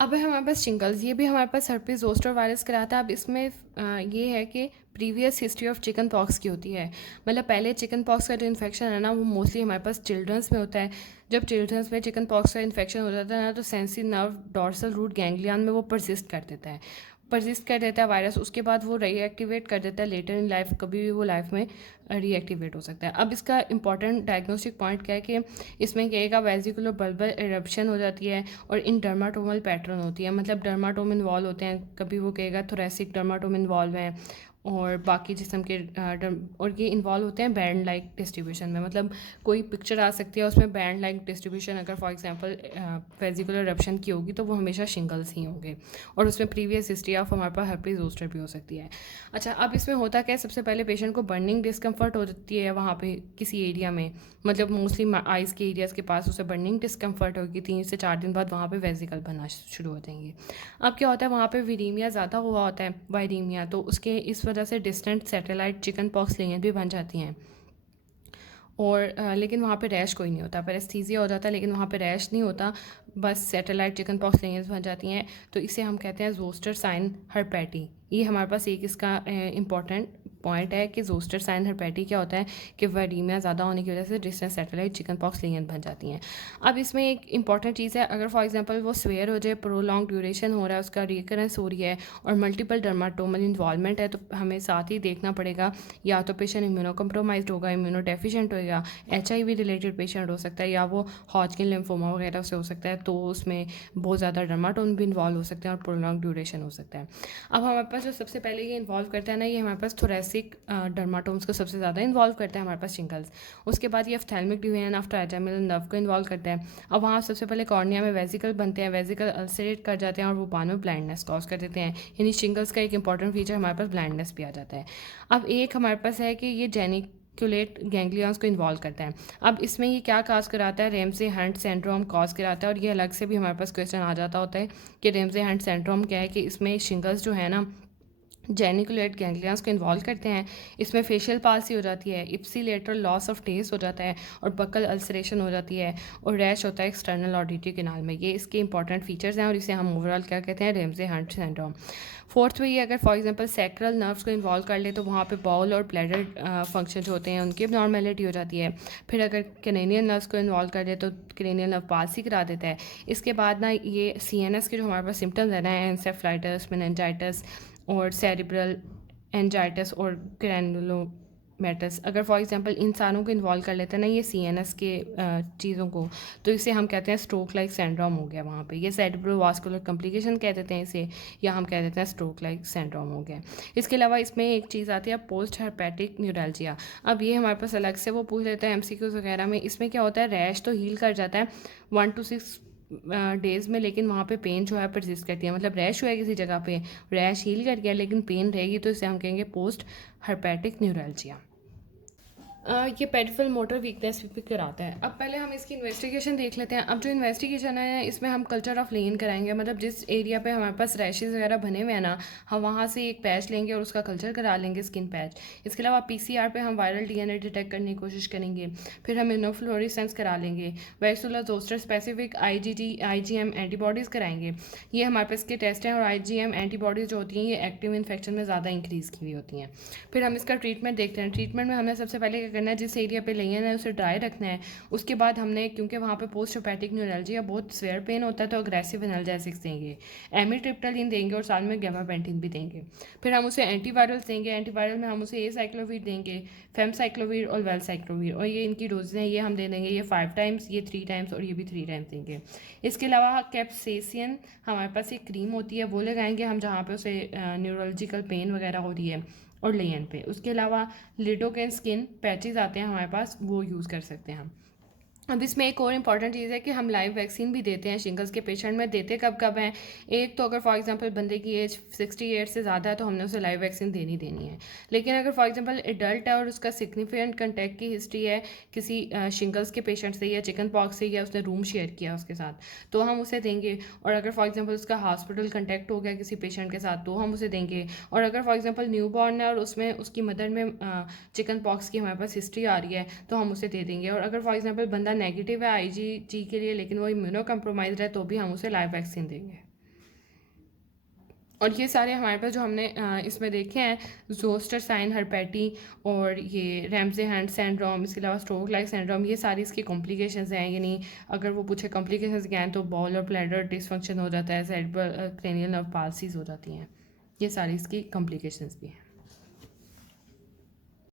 अब है हमारे पास शिंगल्स, ये भी हमारे पास हर्पीस ज़ोस्टर वायरस कराता है। अब इसमें ये है कि previous history of chicken pox की होती है। मतलब पहले चिकन पॉक्स का जो इन्फेक्शन है ना, वो मोस्टली हमारे पास चिल्ड्रंस में होता है। जब चिल्ड्रंस में चिकन पॉक्स का इन्फेक्शन हो जाता है ना, तो sensitive nerve dorsal root ganglion में वो परसिस्ट कर देता है वायरस। उसके बाद वो रीएक्टिवेट कर देता है लेटर इन लाइफ, कभी भी वो लाइफ में रीएक्टिवेट हो सकता है। अब इसका इंपॉर्टेंट डायग्नोस्टिक पॉइंट क्या है कि इसमें कहेगा वेजिकुलर बल्बल एरप्शन हो जाती है और इन डर्माटोमल पैटर्न होती है। मतलब डर्माटोम इन्वॉल्व होते हैं, कभी वो कहेगा थोरेसिक डर्माटोम इन्वॉल्व हैं और बाकी जिस्म के और ये इन्वॉल्व होते हैं बैंड लाइक डिस्ट्रीब्यूशन में। मतलब कोई पिक्चर आ सकती है उसमें बैंड लाइक डिस्ट्रीब्यूशन, अगर फॉर एग्जांपल वेजिकुलर एरप्शन की होगी तो वो हमेशा शिंगल्स ही होंगे और उसमें प्रीवियस हिस्ट्री ऑफ हमारे पास हर्पीस ज़ोस्टर भी हो सकती है। अच्छा, अब इसमें होता क्या है, सबसे पहले पेशेंट को बर्निंग डिस्कम्फर्ट होती है वहाँ पे किसी एरिया में, मतलब मोस्टली आइज़ के एरियाज़ के पास उसे बर्निंग डिस्कम्फर्ट होगी। 3 से 4 दिन बाद वहाँ पे वेजिकल बनना शुरू हो जाएंगे। अब क्या होता है, वहाँ पे विरीमिया ज़्यादा हुआ होता है, वायरीमिया, तो उसके इस वजह से distant satellite chicken pox layer भी बन जाती हैं। और लेकिन वहाँ पे रैश कोई नहीं होता, पेरेस्थीसिया हो जाता है लेकिन वहाँ पे रैश नहीं होता, बस सैटेलाइट चिकन पॉक्स लेयर्स बन जाती हैं। तो इसे हम कहते हैं ज़ोस्टर साइन हर्पेटी। ये हमारे पास एक इसका इंपॉर्टेंट पॉइंट है कि ज़ोस्टर साइन हर्पेटी क्या होता है कि वायरीमिया ज़्यादा होने की वजह से distant satellite chicken pox layer बन जाती हैं। अब इसमें एक इंपॉर्टेंट चीज़ है, अगर फॉर एग्जांपल वो स्वेयर हो जाए, प्रोलॉन्ग ड्यूरेशन हो रहा है, उसका रिकरेंस हो रही है और मल्टीपल डर्माटोमल इन्वॉल्वमेंट है, तो हमें साथ ही देखना पड़ेगा या तो पेशेंट इम्यूनो कम्प्रोमाइज्ड होगा, इम्यूनो डेफिशिएंट होगा, HIV रिलेटेड पेशेंट हो सकता है, या वो हॉजकिन लिम्फोमा वगैरह से हो सकता है, तो उसमें बहुत ज़्यादा डर्माटोम भी इन्वॉल्व हो सकते हैं और प्रोलॉन्ग ड्यूरेशन हो सकता है। अब हमारे पास जो सबसे पहले ये इन्वॉल्व करता है ना, ये हमारे पास थोरेसिक डर्माटोम्स को सबसे ज़्यादा इन्वॉल्व करता है हमारे पास शिंगल्स। उसके बाद ये ऑफ्थेल्मिक डिवीजन ऑफ ट्राइजेमिनल नर्व को इन्वॉल्व करता है। अब वहाँ सबसे पहले कॉर्निया में वेजिकल बनते हैं, वेजिकल अल्सरेट कर जाते हैं और वो बाद में ब्लाइंडनेस कॉज कर देते हैं। यानी शिंगल्स का एक इंपॉर्टेंट फीचर हमारे पास ब्लाइंडनेस भी आ जाता है। अब एक हमारे पास है कि ये जेनिकुलेट गैंग्लियंस को इन्वॉल्व करता है। अब इसमें ये क्या काज कराता है, रेमसे हंट सिंड्रोम कॉज कराता है। और ये अलग से भी हमारे पास क्वेश्चन आ जाता होता है कि रेमसे हंट सिंड्रोम क्या है, कि इसमें शिंगल्स जो है ना जेनिकुलेट गैंग्लियंस को इन्वॉल्व करते हैं। इसमें फेशियल पाल्सी हो जाती है, इप्सीलेटरल लॉस ऑफ टेस्ट हो जाता है और बकल अल्सरेशन हो जाती है और रैश होता है एक्सटर्नल ऑडिटरी कैनाल में। ये इसके इंपॉर्टेंट फीचर्स हैं और इसे हम ओवरऑल क्या कहते हैं, रेमसे हंट सिंड्रोम। फोर्थ में ये अगर फॉर एग्जांपल सैक्रल नर्व्स को इन्वॉल्व कर ले तो वहाँ पे बाउल और ब्लैडर फंक्शन जो होते हैं उनकी नॉर्मेलिटी हो जाती है। फिर अगर क्रेनियल नर्व्स को इन्वॉल्व कर ले तो क्रेनियल नर्व पाल्सी करा देता है। इसके बाद ना ये CNS के जो हमारे पास सिम्टम्स है ना, एंसेफ्लाइटिस, मेनिंजाइटिस और सेरिब्रल एंजाइटिस और ग्रैनुलोमेटस, अगर फॉर एग्जांपल इंसानों को इन्वॉल्व कर लेते हैं ना ये CNS के चीज़ों को, तो इसे हम कहते हैं स्ट्रोक लाइक सिंड्रोम हो गया। वहाँ पे ये सेरिब्रोवास्कुलर कॉम्प्लिकेशन कह देते हैं इसे, या हम कह देते हैं स्ट्रोक लाइक सिंड्रोम हो गया। इसके अलावा इसमें एक चीज़ आती है पोस्ट हर्पेटिक न्यूरल्जिया। अब ये हमारे पास अलग से वो पूछ लेते हैं MCQs वगैरह में। इसमें क्या होता है, रैश तो हील कर जाता है 1 to 6 डेज़ में, लेकिन वहाँ पे पेन जो है परसिस्ट करती है। मतलब रैश हुआ है किसी जगह पे, रैश हील कर गया लेकिन पेन रहेगी, तो इसे हम कहेंगे पोस्ट हर्पेटिक न्यूरल्जिया। ये पेरिफेरल मोटर वीकनेस भी कराता है। अब पहले हम इसकी इन्वेस्टिगेशन देख लेते हैं। अब जो इन्वेस्टिगेशन है इसमें हम कल्चर ऑफ लेन कराएंगे। मतलब जिस एरिया पे हमारे पास रैशेज़ वगैरह बने हुए हैं ना, हम वहाँ से एक पैच लेंगे और उसका कल्चर करा लेंगे, स्किन पैच। इसके अलावा PCR पे हम वायरल DNA डिटेक्ट करने की कोशिश करेंगे। फिर हम इम्यूनोफ्लोरेसेंस करा लेंगे। वैक्सूलर जोस्टर स्पेसिफिक IgM एंटीबॉडीज़ कराएंगे। ये हमारे पास के टेस्ट हैं और IgM एंटीबॉडीज़ जो होती हैं ये एक्टिव इन्फेक्शन में ज़्यादा इंक्रीज़ की हुई होती हैं। फिर हम इसका ट्रीटमेंट देखते हैं। ट्रीटमेंट में हमने सबसे पहले क्या करना है, जिस एरिया पे लेन है उसे ड्राई रखना है। उसके बाद हमने, क्योंकि वहाँ पे पोस्ट हेपेटिक न्यूरल्जिया बहुत स्वेयर पेन होता है, तो अग्रेसिव एनाल्जेसिक्स देंगे, एमिट्रिप्टालिन देंगे और साथ में गाबापेंटिन भी देंगे। फिर हम उसे एंटीवायरल्स देंगे। एंटीवायरल में हम उसे एसाइक्लोविर देंगे, फेमसाइक्लोविर और वेलसाइक्लोविर, और ये इनकी डोजेज हैं, ये हम दे देंगे, ये 5 टाइम्स, ये 3 टाइम्स और ये भी 3 टाइम्स देंगे। इसके अलावा कैप्सेसियन हमारे पास एक क्रीम होती है, वो लगाएंगे हम जहाँ पे उसे न्यूरोलॉजिकल पेन वगैरह हो रही है और लेयन पे। उसके अलावा लिडोकेन स्किन पैचेज़ आते हैं हमारे पास, वो यूज़ कर सकते हैं हम। अब इसमें एक और इम्पॉर्टेंट चीज़ है कि हम लाइव वैक्सीन भी देते हैं शिंगल्स के पेशेंट में। देते कब कब हैं, एक तो अगर फॉर एग्जांपल बंदे की एज 68 से ज़्यादा है तो हमने उसे लाइव वैक्सीन देनी है। लेकिन अगर फॉर एग्जांपल एडल्ट है और उसका सिग्निफिकेंट कंटेक्ट की हिस्ट्री है किसी शिंगल्स के पेशेंट से या चिकन पॉक्स से, या उसने रूम शेयर किया उसके साथ, तो हम उसे देंगे। और अगर फॉर एग्जाम्पल उसका हॉस्पिटल कंटेक्ट हो गया किसी पेशेंट के साथ, तो हम उसे देंगे। और अगर फॉर एग्जाम्पल न्यू बॉर्न है और उसमें उसकी मदर में चिकन पॉक्स की हमारे पास हिस्ट्री आ रही है, तो हम उसे दे देंगे। और अगर फॉर एग्जांपल बंदा नेगेटिव है IgG के लिए लेकिन वो इम्यूनो कम्प्रोमाइज्ड है, तो भी हम उसे लाइव वैक्सीन देंगे। और ये सारे हमारे पास जो हमने इसमें देखे हैं, ज़ोस्टर साइन हर्पेटी और ये रैम्जे हैंड सिंड्रोम, इसके अलावा स्ट्रोक लाइक सिंड्रोम, ये सारी इसकी कॉम्प्लिकेशंस हैं। यानी अगर वो पूछे कॉम्प्लिकेशंस क्या हैं तो बॉल और ब्लैडर डिसफंक्शन हो जाता है, सेरेब्रल क्रेनियल नर्व पाल्सीज हो जाती हैं। ये सारी इसकी कॉम्प्लिकेशंस भी हैं।